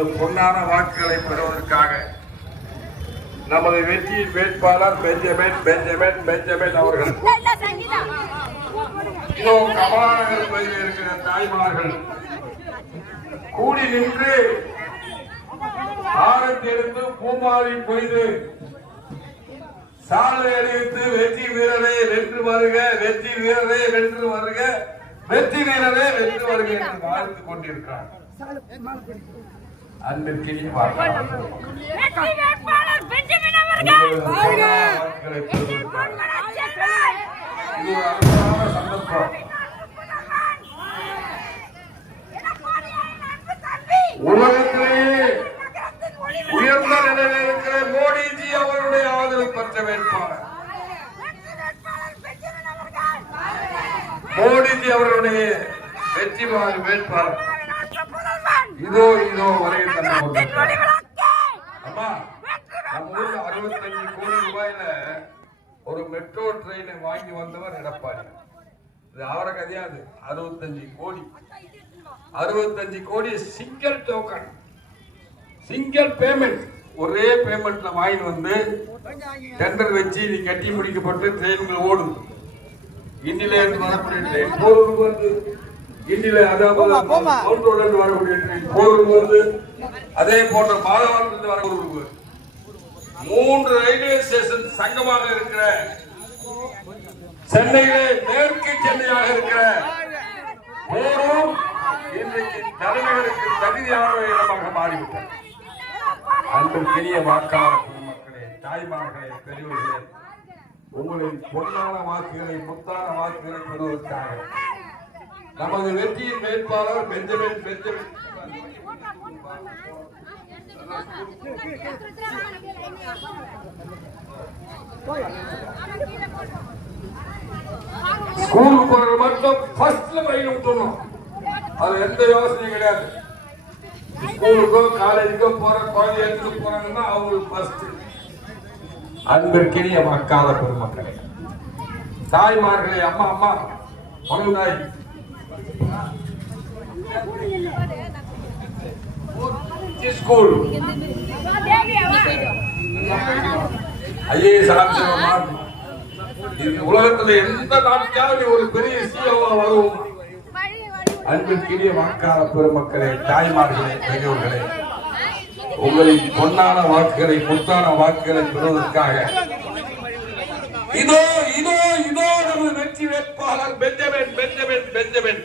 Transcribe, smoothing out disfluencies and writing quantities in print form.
நமது பொன்னான வாக்குகளை பெறுவதற்காக நமது வெற்றி வேட்பாளர் பெஞ்சமின் அவர்கள் இதோ கமலாநகர் பகுதியில் இருக்கிற தாய்மார்கள் கூடி நின்று ஆரத்திலிருந்து பூமாரி பொய்து சாலை அணிவித்து வெற்றி வீரரே வென்று வருக, வெற்றி வீரரே வென்று வருக, வெற்றி வீரரே வென்று வருக என்று வாழ்த்து கொண்டிருக்கிறார். அன்பிற்கினி சந்தர்ப்பம். உலகத்திலேயே உயர்ந்த நிலையில் இருக்கிற மோடிஜி அவருடைய ஆதரவு பெற்ற வேட்பாளர் மோடிஜி அவருடைய வெற்றி வேட்பாளர் இதோ வரை அம்மா நம்ம ஊர்ல 65 கோடி ரூபாயில ஒரு மெட்ரோ ட்ரெயினை வாங்கி வந்தவர் எடப்பாடி. இது அவரை கதையாது. 65 கோடி சிங்கிள் டோக்கன், சிங்கிள் பேமெண்ட், ஒரே பேமெண்ட்ல வாங்கி வந்து டெண்டர் வச்சு இது கட்டி முடிக்கப்பட்டு ட்ரெயின்கள் ஓடும். இந்தியில இருந்து வரக்கூடிய ட்ரெயின் போரூருக்கு வந்து, இந்தியில அதாவது வரக்கூடிய ட்ரெயின் போரூருக்கு வந்து, அதே போன்ற மாதவரத்திலிருந்து வரக்கூடிய 3 ரயில்வே ஸ்டேஷன் சங்கமாக இருக்கிற சென்னையிலே மேற்கு சென்னையாக இருக்கிற போரூர் இன்றைக்கு தலைநகருக்கு தகுதியான இடமாக மாறிவிட்டது. அன்பிற்கினிய வாக்காளர் மக்களே, தாய்மார்களே, பெரியவர்களே, உங்களின் பொன்னான வாக்குகளை, முத்தான வாக்குகளை பெறுவதற்காக நமது வெற்றியின் வேட்பாளர் பெஞ்சமின் ஸ்கூலுக்கு போறது மட்டும் ஃபர்ஸ்ட்ல பையில விட்டுணும். அது எந்த யோசனையும் கிடையாது. ஸ்கூலுக்கோ காலேஜுக்கோ போற குழந்தை எடுத்துட்டு போறாங்கன்னா அவங்களுக்கு ஃபர்ஸ்ட். அன்பிற்கினிய வாக்காளர் பெருமக்களே, தாய்மார்களே, அம்மா பங்குதாய், ஸ்கூல் ஐஏஎஸ் ஆஃபீஸர் உலகத்துல எந்த நாட்டிலாவது ஒரு பெரிய சிஓவா வருவோம். அன்பிற்கினிய வாக்காளர் பெருமக்களே, தாய்மார்களே, பெரியோர்களே, உங்களின் பொன்னான வாக்குகளை, முத்தான வாக்குகளை பெறுவதற்காக இதோ நமது வெற்றி வேட்பாளர் பெஞ்சமின்